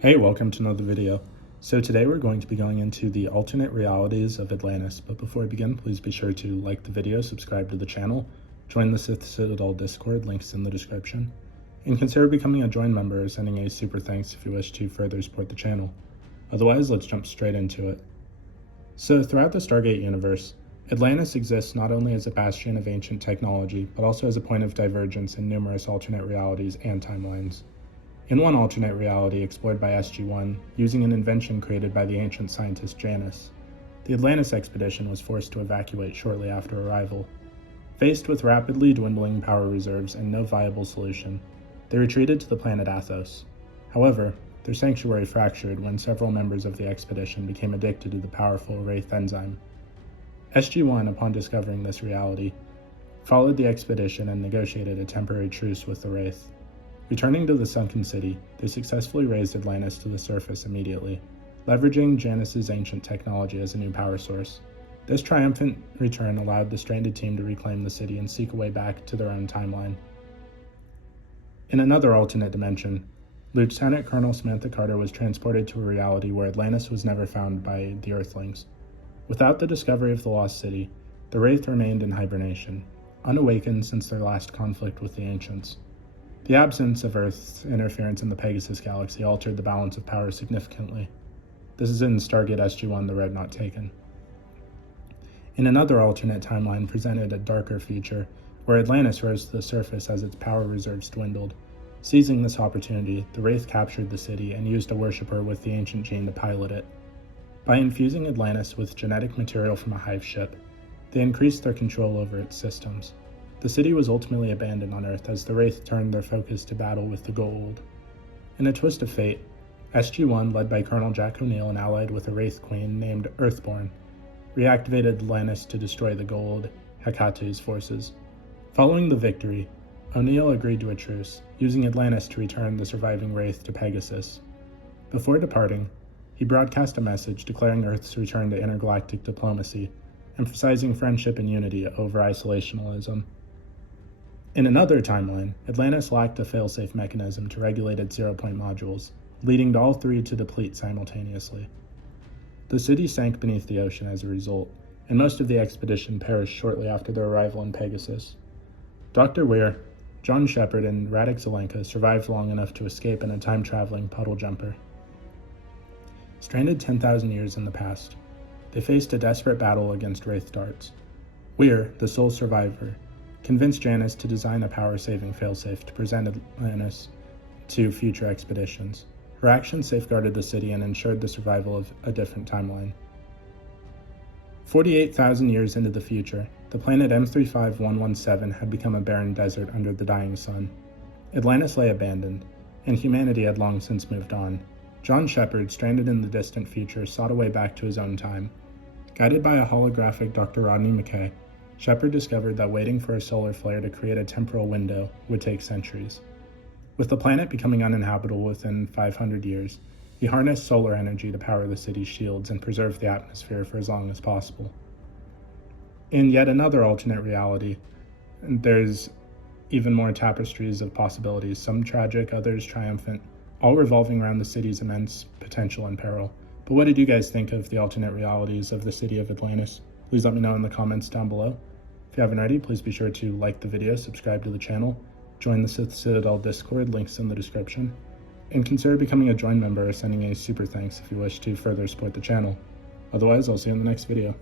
Hey, welcome to another video. So today we're going to be going into the alternate realities of Atlantis, but before we begin, please be sure to like the video, subscribe to the channel, join the Sith Citadel Discord, links in the description, and consider becoming a join member or sending a super thanks if you wish to further support the channel. Otherwise, let's jump straight into it. So throughout the Stargate universe, Atlantis exists not only as a bastion of ancient technology, but also as a point of divergence in numerous alternate realities and timelines. In one alternate reality explored by SG-1, using an invention created by the ancient scientist Janus, the Atlantis expedition was forced to evacuate shortly after arrival. Faced with rapidly dwindling power reserves and no viable solution, they retreated to the planet Athos. However, their sanctuary fractured when several members of the expedition became addicted to the powerful Wraith enzyme. SG-1, upon discovering this reality, followed the expedition and negotiated a temporary truce with the Wraith. Returning to the sunken city, they successfully raised Atlantis to the surface immediately, leveraging Janus's ancient technology as a new power source. This triumphant return allowed the stranded team to reclaim the city and seek a way back to their own timeline. In another alternate dimension, Lieutenant Colonel Samantha Carter was transported to a reality where Atlantis was never found by the Earthlings. Without the discovery of the lost city, the Wraith remained in hibernation, unawakened since their last conflict with the Ancients. The absence of Earth's interference in the Pegasus galaxy altered the balance of power significantly. This is in Stargate SG-1, the Red Not Taken. In another alternate timeline presented a darker future, where Atlantis rose to the surface as its power reserves dwindled. Seizing this opportunity, the Wraith captured the city and used a worshipper with the ancient gene to pilot it. By infusing Atlantis with genetic material from a hive ship, they increased their control over its systems. The city was ultimately abandoned on Earth as the Wraith turned their focus to battle with the Goa'uld. In a twist of fate, SG-1, led by Colonel Jack O'Neill and allied with a Wraith Queen named Earthborn, reactivated Atlantis to destroy the Goa'uld Hekatu's forces. Following the victory, O'Neill agreed to a truce, using Atlantis to return the surviving Wraith to Pegasus. Before departing, he broadcast a message declaring Earth's return to intergalactic diplomacy, emphasizing friendship and unity over isolationism. In another timeline, Atlantis lacked a failsafe mechanism to regulate its zero-point modules, leading to all three to deplete simultaneously. The city sank beneath the ocean as a result, and most of the expedition perished shortly after their arrival in Pegasus. Dr. Weir, John Shepard, and Radek Zelenka survived long enough to escape in a time-traveling puddle jumper. Stranded 10,000 years in the past, they faced a desperate battle against Wraith darts. Weir, the sole survivor, convinced Janus to design a power-saving failsafe to present Atlantis to future expeditions. Her actions safeguarded the city and ensured the survival of a different timeline. 48,000 years into the future, the planet M35117 had become a barren desert under the dying sun. Atlantis lay abandoned, and humanity had long since moved on. John Shepard, stranded in the distant future, sought a way back to his own time. Guided by a holographic Dr. Rodney McKay, Shepard discovered that waiting for a solar flare to create a temporal window would take centuries. With the planet becoming uninhabitable within 500 years, he harnessed solar energy to power the city's shields and preserve the atmosphere for as long as possible. In yet another alternate reality, there's even more tapestries of possibilities, some tragic, others triumphant, all revolving around the city's immense potential and peril. But what did you guys think of the alternate realities of the city of Atlantis? Please let me know in the comments down below. If you haven't already, please be sure to like the video, subscribe to the channel, join the Sith Citadel Discord, links in the description, and consider becoming a join member or sending a super thanks if you wish to further support the channel. Otherwise, I'll see you in the next video.